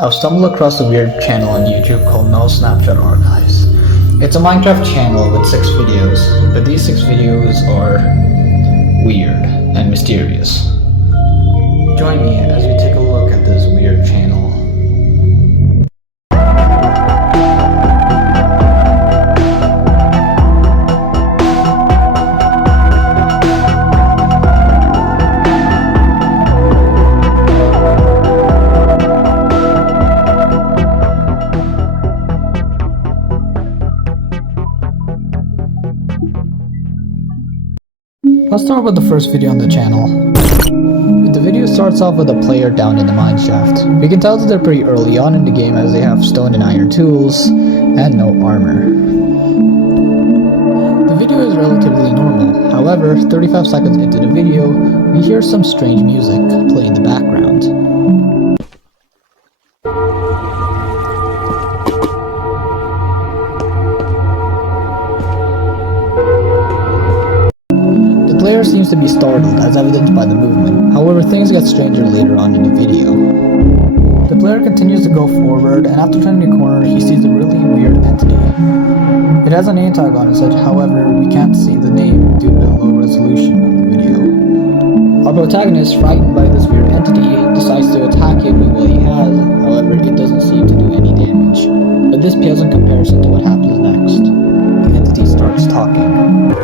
I've stumbled across a weird channel on YouTube called No Snapshot Archives. It's a Minecraft channel with 6 videos, but these 6 videos are weird and mysterious. Join me as we take a look at this weird channel. Let's start with the first video on the channel. The video starts off with a player down in the mine shaft. We can tell that they're pretty early on in the game as they have stone and iron tools and no armor. The video is relatively normal. However, 35 seconds into the video, we hear some strange music play in the background. The player seems to be startled, as evidenced by the movement. However, things get stranger later on in the video. The player continues to go forward, and after turning the corner, he sees a really weird entity. It has a name tag on its edge, however, we can't see the name due to the low resolution of the video. Our protagonist, frightened by this weird entity, decides to attack it with what he has. However, it doesn't seem to do any damage. But this pales in comparison to what happens next. The entity starts talking.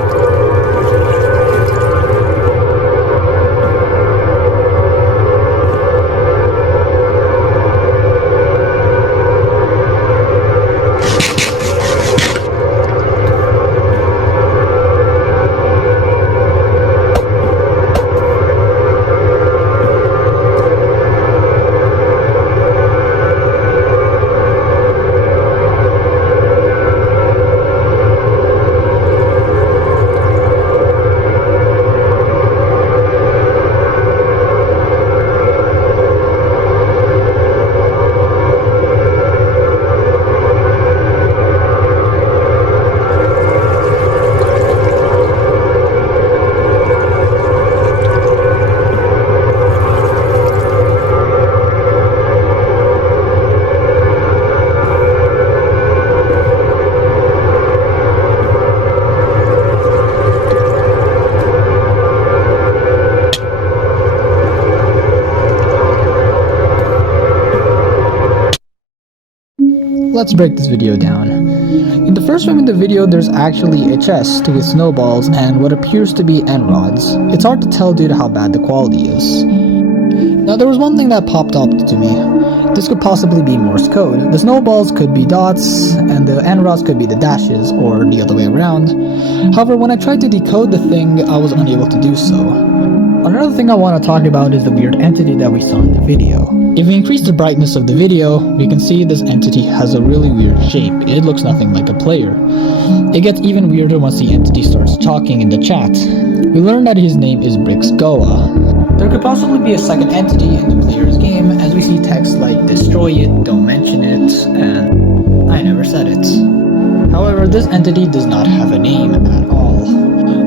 Let's break this video down. In the first frame of the video, there's actually a chest with snowballs and what appears to be end rods. It's hard to tell due to how bad the quality is. Now there was one thing that popped up to me. This could possibly be Morse code. The snowballs could be dots and the end rods could be the dashes, or the other way around. However, when I tried to decode the thing, I was unable to do so. Another thing I want to talk about is the weird entity that we saw in the video. If we increase the brightness of the video, we can see this entity has a really weird shape. It looks nothing like a player. It gets even weirder once the entity starts talking in the chat. We learn that his name is Bricks Goa. There could possibly be a second entity in the player's game, as we see text like destroy it, don't mention it, and I never said it. However, this entity does not have a name at all.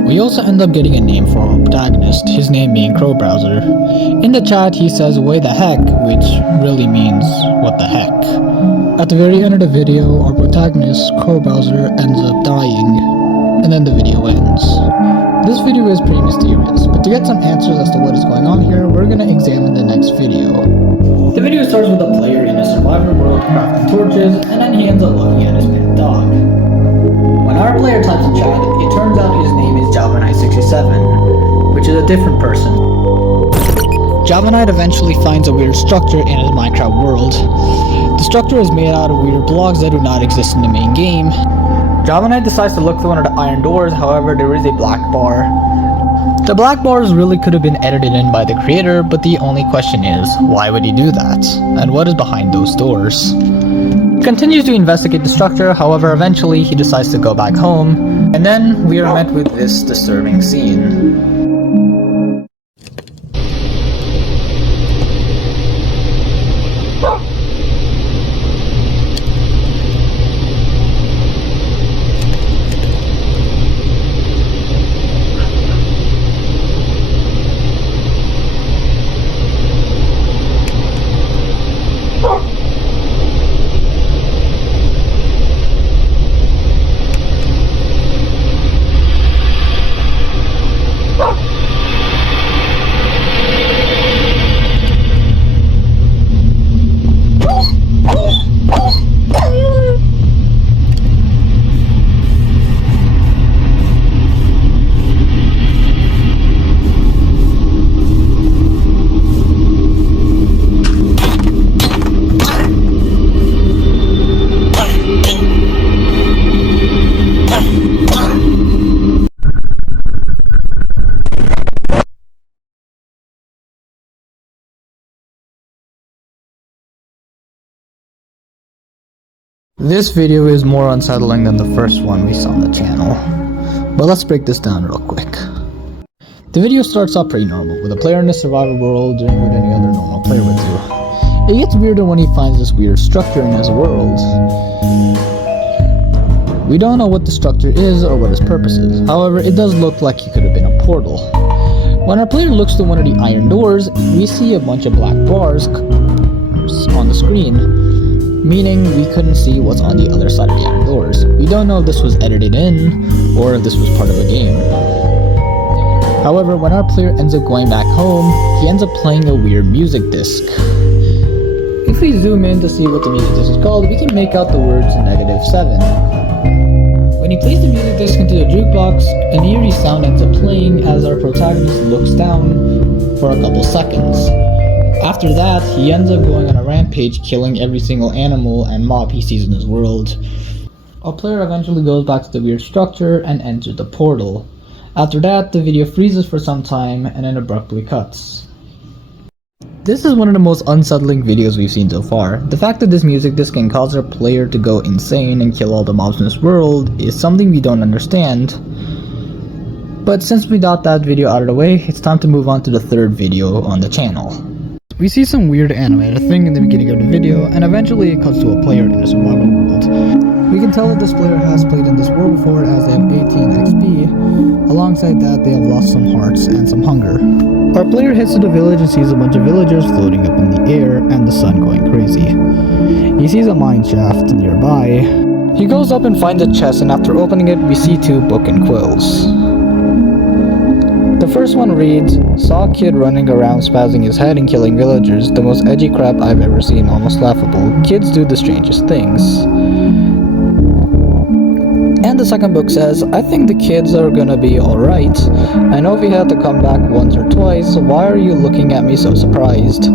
We also end up getting a name for our protagonist, his name being Crow Browser. In the chat he says way the heck, which really means what the heck. At the very end of the video, our protagonist, Crow Browser, ends up dying, and then the video ends. This video is pretty mysterious, but to get some answers as to what is going on here, we're gonna examine the next video. The video starts with a player in a survivor world crafting torches, and then he ends up looking at his pet dog. When our player types in chat, it turns out his name is JavaKnight67, which is a different person. JavaKnight eventually finds a weird structure in his Minecraft world. The structure is made out of weird blocks that do not exist in the main game. JavaKnight decides to look through one of the iron doors, however there is a black bar. The black bars really could have been edited in by the creator, but the only question is, why would he do that? And what is behind those doors? He continues to investigate the structure, however eventually he decides to go back home, and then we are met with this disturbing scene. This video is more unsettling than the first one we saw on the channel, but let's break this down real quick. The video starts off pretty normal, with a player in a survival world doing what any other normal player would do. It gets weirder when he finds this weird structure in his world. We don't know what the structure is or what its purpose is, however it does look like it could have been a portal. When our player looks through one of the iron doors, we see a bunch of black bars on the screen, meaning we couldn't see what's on the other side of the iron doors. We don't know if this was edited in, or if this was part of a game. However, when our player ends up going back home, he ends up playing a weird music disc. If we zoom in to see what the music disc is called, we can make out the words -7. When he plays the music disc into the jukebox, an eerie sound ends up playing as our protagonist looks down for a couple seconds. After that, he ends up going on a rampage, killing every single animal and mob he sees in his world. Our player eventually goes back to the weird structure and enters the portal. After that, the video freezes for some time and then abruptly cuts. This is one of the most unsettling videos we've seen so far. The fact that this music disc can cause our player to go insane and kill all the mobs in this world is something we don't understand. But since we got that video out of the way, it's time to move on to the third video on the channel. We see some weird animated thing in the beginning of the video, and eventually it cuts to a player in a survival world. We can tell that this player has played in this world before, as they have 18 XP. Alongside that, they have lost some hearts and some hunger. Our player heads to the village and sees a bunch of villagers floating up in the air and the sun going crazy. He sees a mine shaft nearby. He goes up and finds a chest, and after opening it, we see 2 book and quills. The first one reads, "Saw a kid running around spazzing his head and killing villagers. The most edgy crap I've ever seen, almost laughable. Kids do the strangest things." And the second book says, "I think the kids are gonna be alright. I know we had to come back once or twice, so why are you looking at me so surprised?"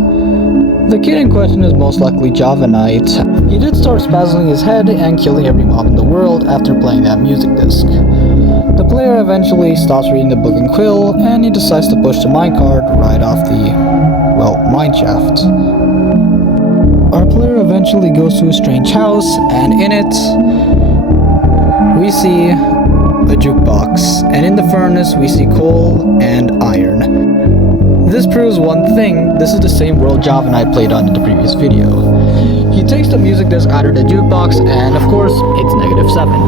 The kid in question is most likely Javanite. He did start spazzing his head and killing every mob in the world after playing that music disc. The player eventually stops reading the book and quill, and he decides to push the minecart right off the, mine shaft. Our player eventually goes to a strange house, and in it, we see a jukebox, and in the furnace we see coal and iron. This proves one thing: this is the same world Javanite played on in the previous video. He takes the music disc out of the jukebox, and of course, it's -7.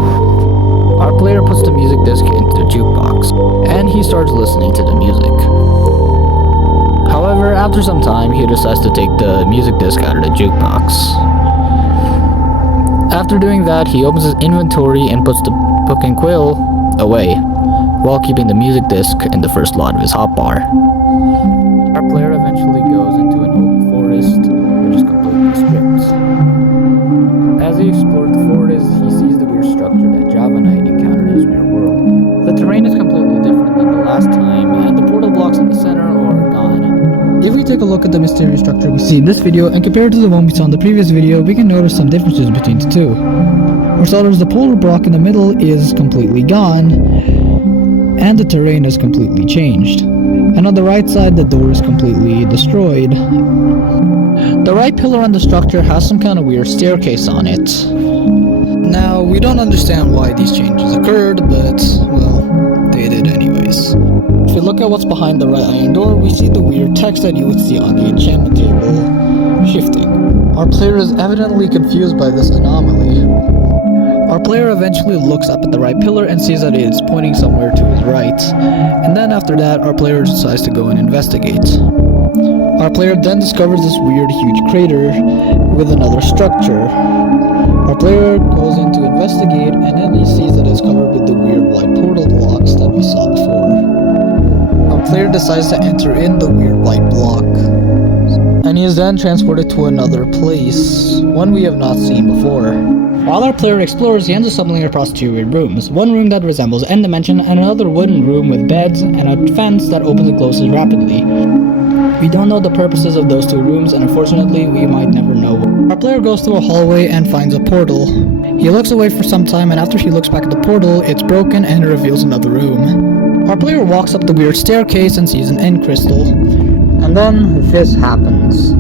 Our player puts the music disc into the jukebox, and he starts listening to the music. However, after some time, he decides to take the music disc out of the jukebox. After doing that, he opens his inventory and puts the book and quill away, while keeping the music disc in the first slot of his hotbar. Our player eventually goes into an open forest, which is completely stripped. As he explores the forest, he sees the weird structure that Javanite encountered in his weird world. The terrain is completely different than the last time, and the portal blocks in the center are gone. If we take a look at the mysterious structure we see in this video and compare it to the one we saw in the previous video, we can notice some differences between the two. For starters, the portal block in the middle is completely gone, and the terrain is completely changed. And on the right side, the door is completely destroyed. The right pillar on the structure has some kind of weird staircase on it. Now, we don't understand why these changes occurred, but, they did anyways. If we look at what's behind the right iron door, we see the weird text that you would see on the enchantment table shifting. Our player is evidently confused by this anomaly. Our player eventually looks up at the right pillar and sees that it is pointing somewhere to his right. And then after that, our player decides to go and investigate. Our player then discovers this weird huge crater with another structure. Our player goes in to investigate, and then he sees that it's covered with the weird white portal blocks that we saw before. Our player decides to enter in the weird white block, and he is then transported to another place, one we have not seen before. While our player explores, he ends up stumbling across 2 weird rooms. One room that resembles End Dimension, and another wooden room with beds and a fence that opens and closes rapidly. We don't know the purposes of those 2 rooms, and unfortunately, we might never know. Our player goes through a hallway and finds a portal. He looks away for some time, and after he looks back at the portal, it's broken and it reveals another room. Our player walks up the weird staircase and sees an end crystal. And then this happens.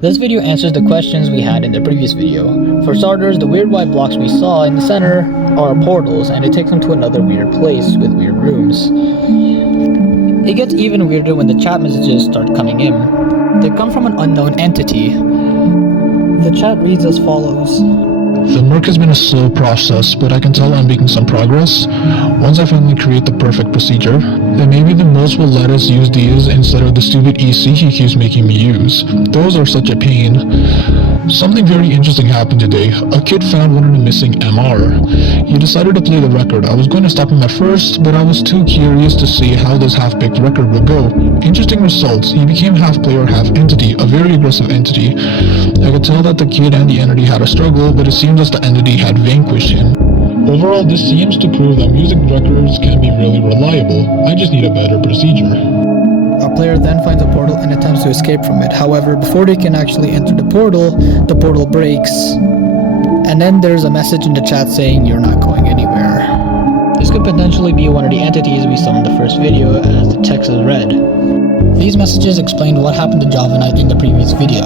This video answers the questions we had in the previous video. For starters, the weird white blocks we saw in the center are portals, and it takes them to another weird place with weird rooms. It gets even weirder when the chat messages start coming in. They come from an unknown entity. The chat reads as follows. The merc has been a slow process, but I can tell I'm making some progress. Once I finally create the perfect procedure, then maybe the mods will let us use these instead of the stupid EC he keeps making me use. Those are such a pain. Something very interesting happened today. A kid found one of the missing MR. He decided to play the record. I was going to stop him at first, but I was too curious to see how this half-baked record would go. Interesting results. He became half-player, half-entity, a very aggressive entity. I could tell that the kid and the entity had a struggle, but it seems as the entity had vanquished him. Overall, this seems to prove that music records can be really reliable. I just need a better procedure. Our player then finds a portal and attempts to escape from it. However, before they can actually enter the portal breaks. And then there's a message in the chat saying you're not going anywhere. This could potentially be one of the entities we saw in the first video, as the text is read. These messages explained what happened to Java Knight in the previous video.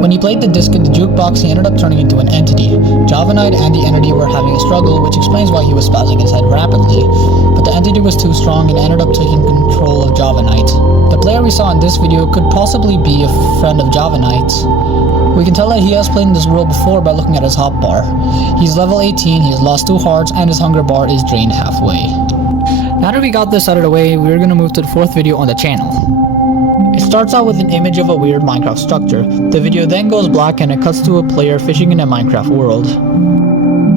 When he played the disc in the jukebox, he ended up turning into an entity. Java Knight and the entity were having a struggle, which explains why he was spazzing his head rapidly. But the entity was too strong and ended up taking control of Java Knight. The player we saw in this video could possibly be a friend of Java Knight. We can tell that he has played in this world before by looking at his hotbar. He's level 18, he has lost 2 hearts, and his hunger bar is drained halfway. Now that we got this out of the way, we're gonna move to the 4th video on the channel. It starts out with an image of a weird Minecraft structure. The video then goes black and it cuts to a player fishing in a Minecraft world.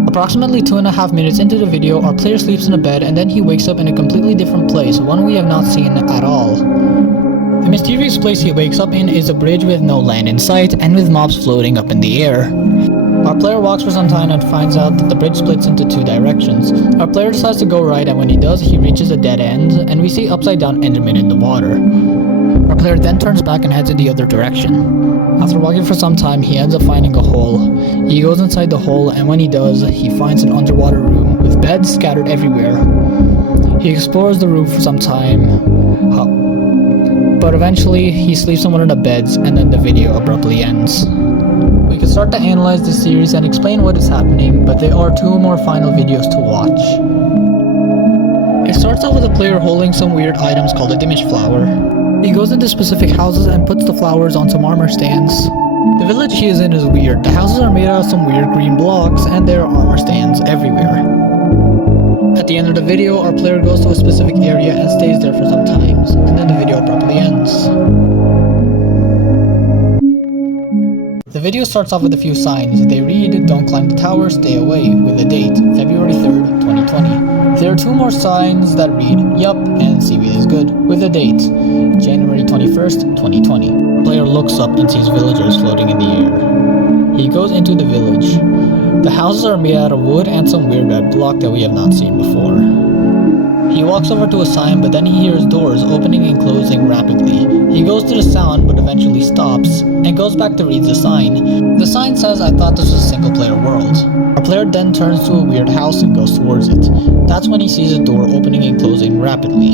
Approximately 2.5 minutes into the video, our player sleeps in a bed and then he wakes up in a completely different place, one we have not seen at all. The mysterious place he wakes up in is a bridge with no land in sight and with mobs floating up in the air. Our player walks for some time and finds out that the bridge splits into 2 directions. Our player decides to go right, and when he does, he reaches a dead end and we see upside down Enderman in the water. Our player then turns back and heads in the other direction. After walking for some time, he ends up finding a hole. He goes inside the hole, and when he does, he finds an underwater room with beds scattered everywhere. He explores the room for some time, but eventually he sleeps on one of the beds and then the video abruptly ends. We can start to analyze this series and explain what is happening, but there are 2 more final videos to watch. It starts out with a player holding some weird items called a dimage flower. He goes into specific houses and puts the flowers on some armor stands. The village he is in is weird. The houses are made out of some weird green blocks and there are armor stands everywhere. At the end of the video, our player goes to a specific area and stays there for some time, and then the video abruptly ends. The video starts off with a few signs. They read, "Don't climb the tower, stay away," with a date, February 3rd, 2020. There are 2 more signs that read, "Yup," and "Seaweed is good," with a date, January 21st, 2020. The player looks up and sees villagers floating in the air. He goes into the village. The houses are made out of wood and some weird red block that we have not seen before. He walks over to a sign, but then he hears doors opening and closing rapidly. He goes to the sound, but eventually stops, and goes back to read the sign. The sign says, "I thought this was a single-player world." Our player then turns to a weird house and goes towards it. That's when he sees a door opening and closing rapidly.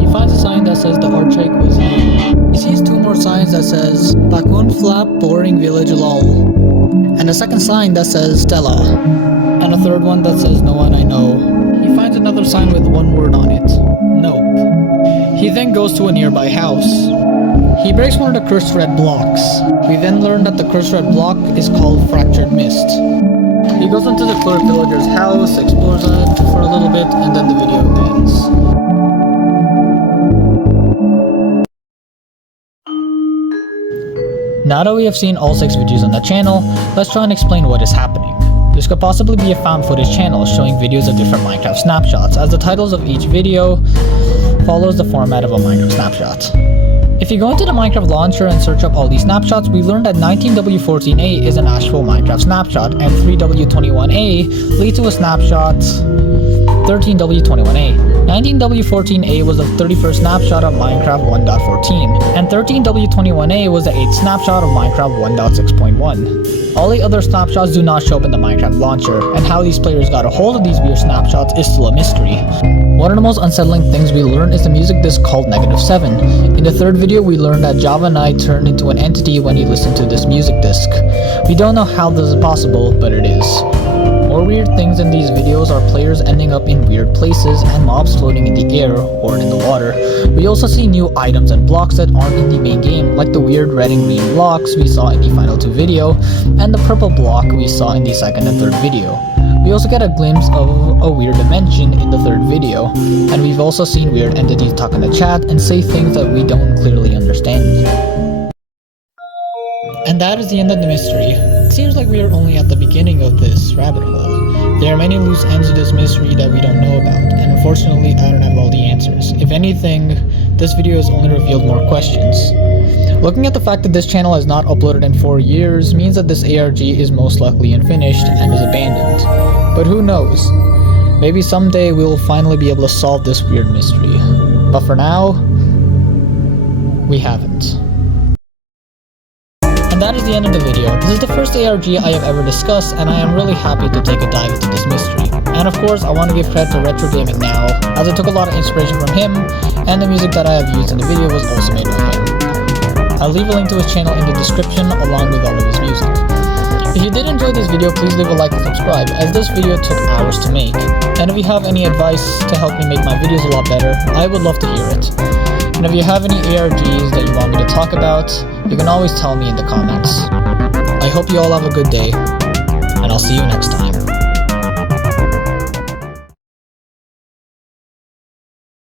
He finds a sign that says the Archaic was here. He sees 2 more signs that says, "Bakun Flap, Boring Village Lol," and a second sign that says Stella, and a third one that says "No one I know." He finds another sign with 1 word on it, "Nope." He then goes to a nearby house. He breaks one of the cursed red blocks. We then learn that the cursed red block is called Fractured Mist. He goes into the cursed villager's house, explores it for a little bit, and then the video ends. Now that we have seen all 6 videos on the channel, let's try and explain what is happening. This could possibly be a found footage channel showing videos of different Minecraft snapshots, as the titles of each video follows the format of a Minecraft snapshot. If you go into the Minecraft launcher and search up all these snapshots, we learned that 19W14A is an actual Minecraft snapshot, and 3W21A leads to a snapshot 13W21A. 19W14A was the 31st snapshot of Minecraft 1.14, and 13W21A was the 8th snapshot of Minecraft 1.6.1. All the other snapshots do not show up in the Minecraft launcher, and how these players got a hold of these weird snapshots is still a mystery. One of the most unsettling things we learned is the music disc called -7. In the third video, we learned that Java Knight turned into an entity when he listened to this music disc. We don't know how this is possible, but it is. More weird things in these videos are players ending up in weird places and mobs floating in the air or in the water. We also see new items and blocks that aren't in the main game, like the weird red and green blocks we saw in the final 2 video, and the purple block we saw in the second and third video. We also get a glimpse of a weird dimension in the third video, and we've also seen weird entities talk in the chat and say things that we don't clearly understand. And that is the end of the mystery. It seems like we are only at the beginning of this rabbit hole. There are many loose ends to this mystery that we don't know about, and unfortunately I don't have all the answers. If anything, this video has only revealed more questions. Looking at the fact that this channel has not uploaded in 4 years means that this ARG is most likely unfinished and is abandoned. But who knows? Maybe someday we will finally be able to solve this weird mystery. But for now, we haven't. And that is the end of the video. This is the first ARG I have ever discussed, and I am really happy to take a dive into this mystery. And of course, I want to give credit to Retro Gaming Now, as I took a lot of inspiration from him, and the music that I have used in the video was also made by him. I'll leave a link to his channel in the description along with all of his music. If you did enjoy this video, please leave a like and subscribe, as this video took hours to make. And if you have any advice to help me make my videos a lot better, I would love to hear it. And if you have any ARGs that you want me to talk about, you can always tell me in the comments. I hope you all have a good day, and I'll see you next time.